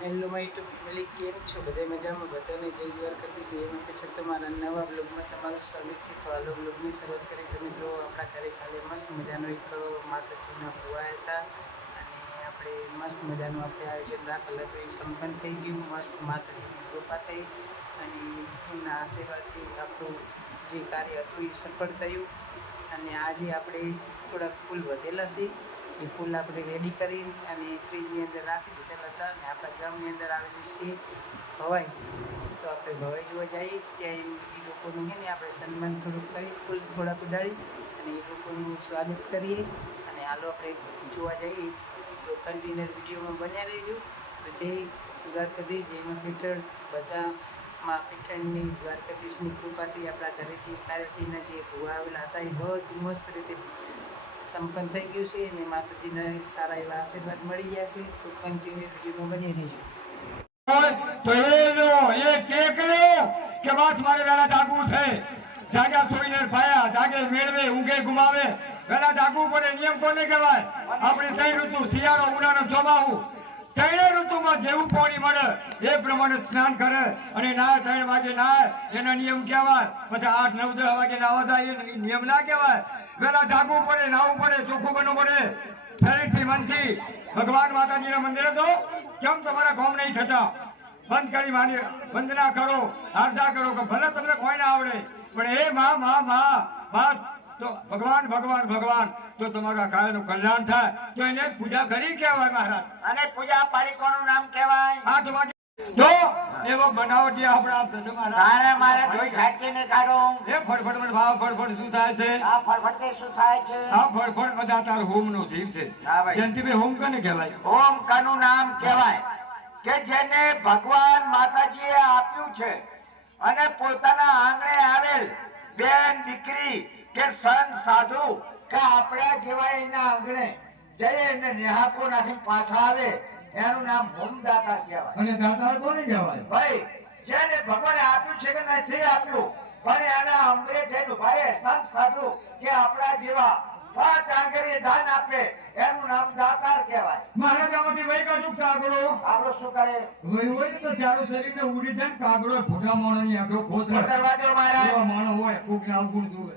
Hello my YouTube family, કેમ છો? બધા મજામાં? બધાને જય દ્વારકાધીશ. એમાં પીઠળ તમારા નવા બ્લોગમાં તમારું સ્વાગત છે. તો આ બ્લોગની શરૂઆત કરી તો મિત્રો, આપણા ઘરે કાલે મસ્ત મજાનો એક માતાજીના ભુવા હતા અને આપણે મસ્ત મજાનું આપણે આયોજન રાખેલ હતું. એ સંપન્ન થઈ ગયું. મસ્ત માતાજીની કૃપા થઈ અને એમના આશીર્વાદથી આપણું જે કાર્ય હતું એ સફળ થયું. અને આજે આપણે થોડાક ફૂલ વધેલા છે, એ ફૂલ આપણે રેડી કરી અને ફ્રીજની અંદર રાખી દીધેલા હતા. અને આપણા ગામની અંદર આવેલી છે ભવાઈ, તો આપણે ભવાઈ જોવા જઈએ. ત્યાં એ લોકોનું છે ને આપણે સન્માન થોડુંક કરી, ફૂલ થોડાક ઉડાડી અને એ લોકોનું સ્વાગત કરીએ. અને હાલો આપણે જોવા જઈએ. તો કન્ટિન્યુ વિડીયોમાં બન્યા રહીજો. તો જય દ્વારકાધીશ, જયમાં પીઠળ બધામાં પીઠળની દ્વારકાધીશની કૃપાથી આપણા ઘરે છે કારેજીના જે ભુવા આવેલા હતા એ બહુ મસ્ત રીતે સંપન્ન થઈ ગયું છે અને માતાજીના સારા એવા આશીર્વાદ મળી ગયા છે. તો કન્ટિન્યુ વિડીયોમાં બની રહીજો. તો એ કેક લે કે વાત મારે વેલા જાગવું છે. જાગ્યા થોઈને ભાયા જાગે મેળવે ઊંઘે ગુમાવે, વેલા જાગવું પડે. નિયમ કોને કહેવાય? આપણી ત્રણ ઋતુ, શિયાળો, ઉનાળો, ચોમાસું. ત્રણે ઋતુમાં જેવું પાણી મળે એ પ્રમાણે સ્નાન કરે અને નાય 3 વાગે નાય, એનો નિયમ કહેવાય. પછી 8, 9, 10 વાગે નાવા જાય એ નિયમ ના કહેવાય. વેલા જાગવું પડે, નાવું પડે, ચોખ્ખું બનવું પડે શરીરથી મનથી. ભગવાન માતાજીના મંદિરે તો કેમ તમારા કામ નહીં થતા? બંધ કરી માની વંદના કરો, આરતી કરો કે ભલે તમને કોઈ ના આવડે, પણ એ માં તો ભગવાન ભગવાન ભગવાન તો તમારા કાયનું કલ્યાણ થાય. તો એને પૂજા કરી કહેવાય મહારાજ. અને પૂજા પાલિકોનું નામ કહેવાય. 8 વાગે જો એવો બનાવટી આપણા મારે જોઈ ખાચીને કાઢો. એ ફડફડ મને ભાવ ફડફડ શું થાય છે? આ ફડફડ શું થાય છે? આ ફડફડ બધા તાર હોમ નો જીવ છે. જયંતિભાઈ, હોમ કને કહેવાય? હોમ કનું નામ કહેવાય કે જેને ભગવાન માતાજીએ આપ્યું છે અને પોતાના આંગણે આવેલ બેન દીકરી કે સંત સાધુ કે આપણા જેવા એના આંગણે જઈ એને નેહાકો નાખીને પાછા આવે એનું નામ હોમદાતા કહેવાય. અને દાતાર કોને કહેવાય? ભાઈ જેને ભગવાને આપ્યું છે કે નથી આપ્યું, પણ એના આંગણે જઈને ઉભા રહે સંત સાધુ કે આપણા જેવા 5 આંગળીએ દાન આપે એનું નામ દાતાર કહેવાય. મહારાજામાંથી વઈ કાઢું કાગડો. કાગડો શું કરે? હોય તો ચારો શરીરને ઉડી જાય. કાગડો ભોગા માણસની આંખો ખોતરે. દરવાજો મારા એવા માણસ હોય કોકને અવગુણ જોવે.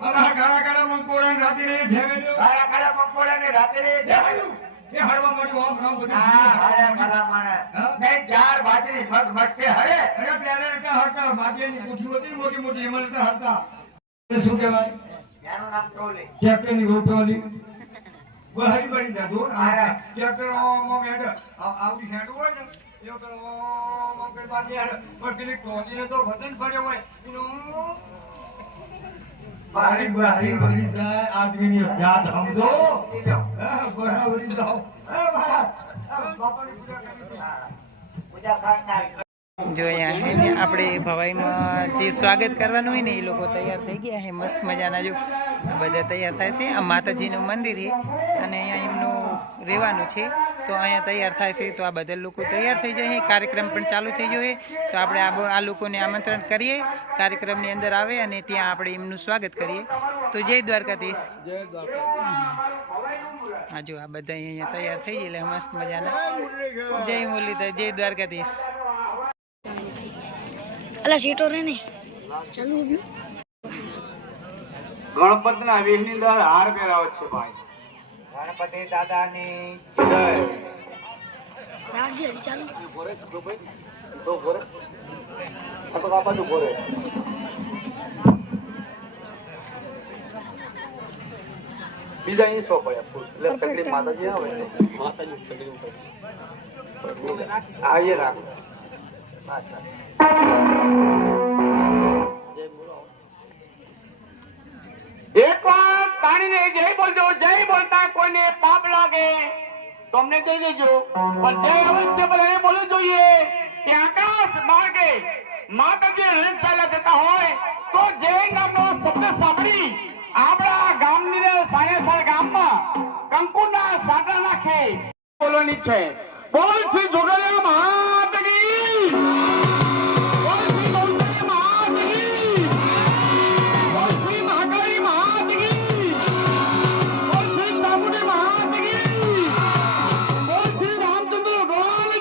અમારા કાળા મંકોડા ને રાતે રે જેવેલું. કાળા મંકોડા ને રાતે રે જેવેલું. એ હળવા મોડી ઓમ નામ બધું. હા, હરે ભલા માણસ. નહીં ચાર બાજરી મગ મસ્તે હરે. અરે પ્યારે કે હરતા બાજરીની કુઠી હતી મોટી મોટી એમાં લેતા હરતા. શું કહેવાય? એનું નામ ટોલી. ચેપ્ટરની ગોઠવણી બહારી બની જાતો. આ ચેપ્ટર ઓમ હેડ આવડી હેડ હોય ને એ તો ઓમ કે બાકી હેડ પર પેલી ટોલીને તો વજન પડ્યો હોય એનું બહારી બની જાય. આદમીની યાદ સમજો. બહારી જાઓ. બાપાની પૂજા કરી પૂજા કરતા જો અહીંયા આપણે ભવાઈમાં જે સ્વાગત કરવાનું હોય ને એ લોકો તૈયાર થઈ ગયા છે. મસ્ત મજાના જો બધા તૈયાર થાય છે. આ માતાજીનું મંદિર છે અને અહીંયા એમનું રહેવાનું છે. તો અહીંયા તૈયાર થાય છે. તો આ બધા લોકો તૈયાર થઈ જાય. કાર્યક્રમ પણ ચાલુ થઈ ગયો છે. તો આપણે આ લોકોને આમંત્રણ કરીએ, કાર્યક્રમની અંદર આવે અને ત્યાં આપણે એમનું સ્વાગત કરીએ. તો જય દ્વારકાધીશ. જય દ્વારકાધીશ. હા જો આ બધા અહીંયા તૈયાર થઈ ગયેલા મસ્ત મજાના. જય મુરલીધર, જય દ્વારકાધીશ. અલા સીટો રે ને ચાલુ ગયું. ગણપતિના વેશની અંદર હાર પહેરાવે છે ભાઈ. ગણપતિ દાદાની જય. રાખજે ચાલુ. બોરે તો ભાઈ તો બોરે આ તો કાપા તો બોરે. બીજા અહીં સો પડ્યા ફૂલ એટલે તકલીફ માતાજી આવે ને માતાજી તકલીફ પડે આવીએ રાખો. એક વાર તાણીને જય બોલજો. જય બોલતા કોઈને પાપ લાગે તો અમને કહી દેજો, પણ જય અવશ્ય બધાને બોલવું જોઈએ. કે આકાશ માર્ગે માતાજી રન ચાલ્યા જતા હોય તો જય નામનો શબ્દ સાંભળી આપણા ગામની સાયસર ગામમાં કંકુના સાગર નાખે બોલવાની છે. બોલ શ્રી જોગલિયા માત કી. બોલ શ્રી ગૌતમી માત કી. બોલ શ્રી મહાકાળી માત કી. બોલ શ્રી ચામુંડી માત કી. બોલ શ્રી રામચંદ્ર ભગવાન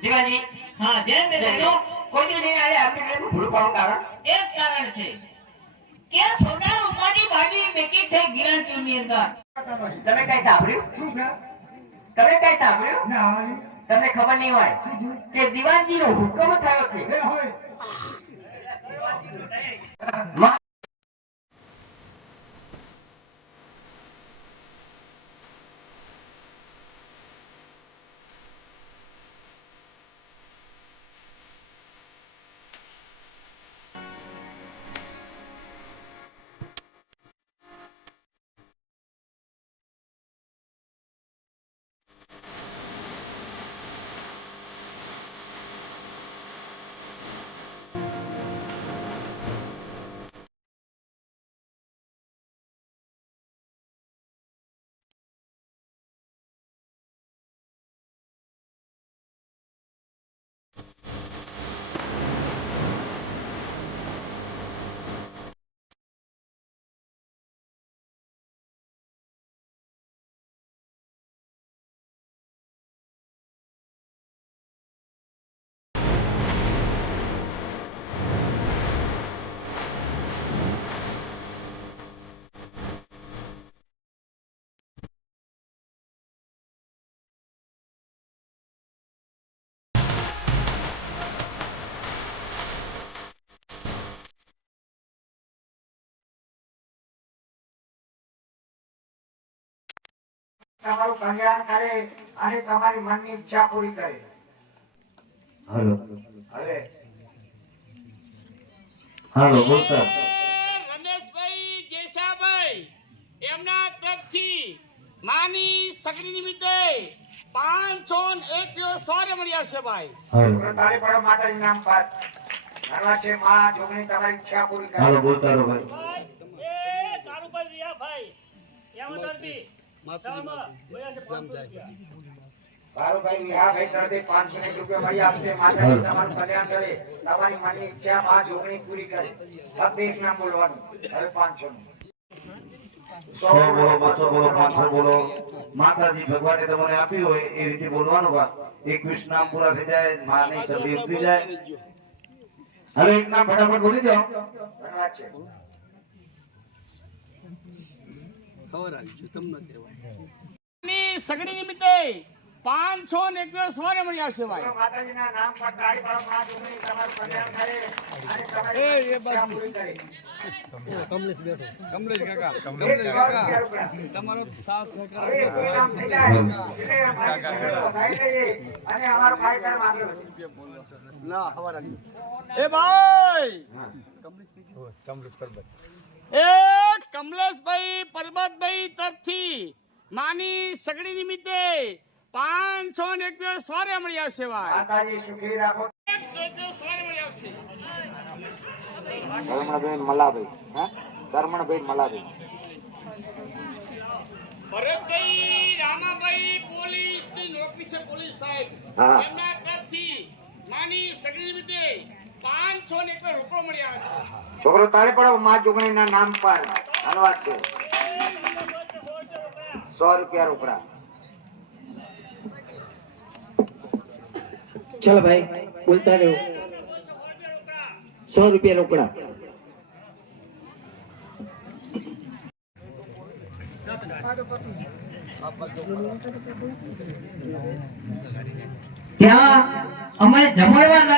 દીવાજી હા જેમ મેં કોઈ નહીં આલે આપણે એટલે ભૂલ પડવાનું કારણ એ જ કારણ છે કે સોના રૂપાની ભાજી મેકી છે ગિરાંચુની અંદર તમે કઈ સાંભળ્યું શું છે તમે કઈ સાંભળ્યું ના હાલી તમને ખબર નહીં હોય કે દીવાનજીનો હુકમ થયો છે એ હોય તમારું કલ્યાણ કરે અને તમારી મનની ઈચ્છા પૂરી કરે. હાલો હવે હાલો બોલતા રમેશભાઈ જેસાભાઈ એમના તરફથી માની સગડી નિમિત્તે 501 સોરે મળી આવશે ભાઈ. હાલો તાળી પડો માતાજી નામ પર ધન્યવાદ છે માં જોગણી તમારી ઈચ્છા પૂરી કરે. હાલો બોલતા રહો ભાઈ ભાઈ વિહાર ભાઈ તરફથી 501 રૂપિયા મળી આપશે. માતાજી તમારું કલ્યાણ કરે, તમારી મનની ઈચ્છા માં જોગણી પૂરી કરે. ફક્ત એક નામ બોલવાનું. હવે 500 100 બોલો 200 બોલો 500 બોલો માતાજી ભગવાને તમને આપ્યું હોય એ રીતે બોલવાનું બા 21 નામ પૂરા થઈ જાય માની સભી ઉતરી જાય. હાલો એક નામ ફટાફટ બોલી જાઓ. ધન્યવાદ છે. માની સગડી નિમિત્તે 501 સોરે મળી આવશે ભાઈ. માતાજીના નામ પર તાળી પડો માં જોગણી તમારું કલ્યાણ કરે અને તમારી ઈચ્છા પૂરી કરે. તમારો સાથ સહકાર હવે કોઈ નામ થઈ જાય એટલે અમારી સગડી વધારી લઈએ અને અમારો કાર્યક્રમ આગળ વધે. એ ભાઈ એ કમલેશભાઈ પરબતભાઈ તરફથી માની સગડી નિમિત્તે 501 સોરે મળી આવશે ભાઈ. માતાજી સુખી રાખો. 101 સોરે મળી આવશે. ધર્મણબેન મલાભાઈ, હા ધર્મણબેન મલાભાઈ. ભરતભાઈ રામાભાઈ પોલીસ ની નોકરી છે પોલીસ સાહેબ હા. એમના તરફથી માની સગડી નિમિત્તે 501 રોકડો મળી આવે છે. છોકરો તારે પડો માં જોગણીના નામ પર ધન્યવાદ છે. 100 રૂપિયા રોકડા. चलो भाई बोलता रहो 100 रुपया रोकड़ा ત્યાં અમે જમણવાર